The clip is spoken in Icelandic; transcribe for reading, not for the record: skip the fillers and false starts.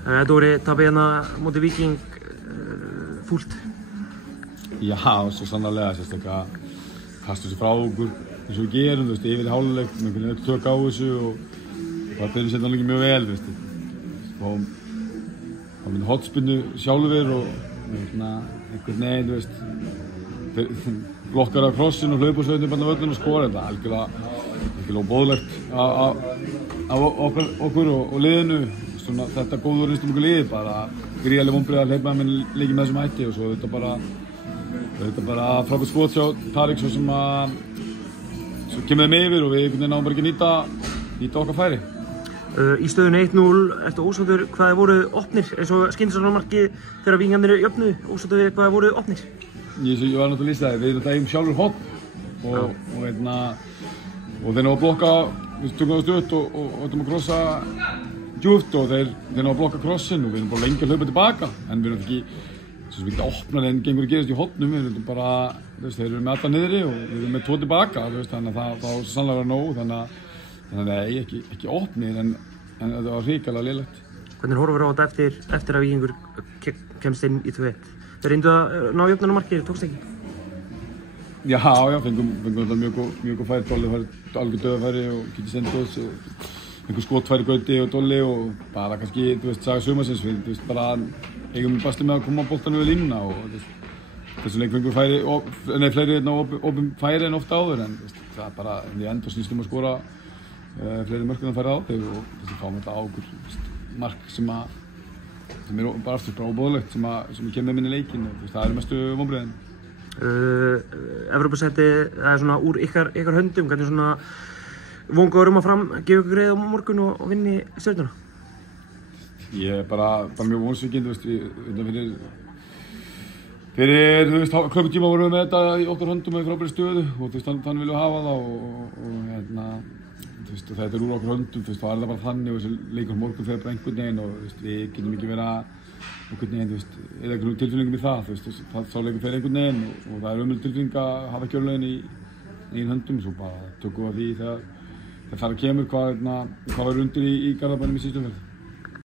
Dóri, tapið hérna móti Víking fúlt. Já, svo sannarlega, sérstaklega kasta þessu frá okkur eins og við gerum, þú veist, yfir í hálfleik, með einhvern veginn tök á þessu og það byrjum setna líka mjög vel, þú veist. Og það myndi hotspinnu sjálfur og einhvern veginn, þú veist, blokkar af krossin og hlaupasveitin bara á völlinu og skora. Þetta algjörlega óboðlegt af okkur og liðinu. Svona, þetta góður einstum okkur liði, bara gríðarleg vonbrigði að hleypa með leikið með þessum hætti og svo þetta bara frábært skot hjá Tariq svo kemur þeim yfir og við náum bara ekki nýta okkar færi. Í stöðunni 1-0, ertu ósáttur hvað voru opnir eins og skyndisálarmarkið þegar Víkingarnir jöfnuðu, ósáttur við hvað voru opnir? Ég var náttúrulega að lýsa það, við eigum sjálfur horn og þeir ná að blokka, við tökum það stutt og ætlum að krossa djúpt og þeir ná að blokka krossin og við erum bara lengi að hlaupa tilbaka en við erum ekki að opna en gengur að gerast í hornum, við erum bara, þeir eru með alla niðri og við erum með 2 tilbaka, þannig að það var sannlega nóg, þannig að nei, ekki opnir en þetta var hrikalega lélegt. Hvernig horfir á þetta eftir að Víkingur kemst inn í 2-1? Þeir reyndu að ná jöfnunarmarkið, tókst ekki? Já, fengum mjög góð færi, Dolli færi algjör döðafæri og Kitty Stendos og einhver skotfæri Gauti og Dolli og bara kannski, þú veist, saga sumarsins, við bara eigum við bastið með að koma boltanum við línuna og þessum leik fengum við fleiri opin færi en ofta áður en það er bara í enda snýstum að skora fleiri mörk en það færi á þig og þessi fáum þetta á okkur mark sem er bara aftur bara óboðlegt sem kemur með minni leikin og það eru mestu vonbrigðin. Evrópusæti, það er svona úr ykkar höndum, hvernig svona vongaður að gefa ykkur greið á morgun og vinni Stjörnuna? Ég er bara mjög vonsvikinn, þú veist, fyrir þú veist, klukkutíma vorum við með þetta í okkar höndum með frábæri stöðu og þú veist, þannig viljum við hafa það og þú veist, þetta er úr okkar höndum, þú veist, þá er það bara þannig og þessi leikur morgun fer bara einhvern veginn og þú veist, við getum ekki verið einhvern veginn, þú veist, eða einhvern tilfinningum í það, þú veist, þá leikur fer einhvern veginn og það er ömurleg tilfinning að hafa ekki örlögin í eigin höndum, svo bara tökum við því þegar það kemur hvað var undir í Garðabænum í síðustu umferð.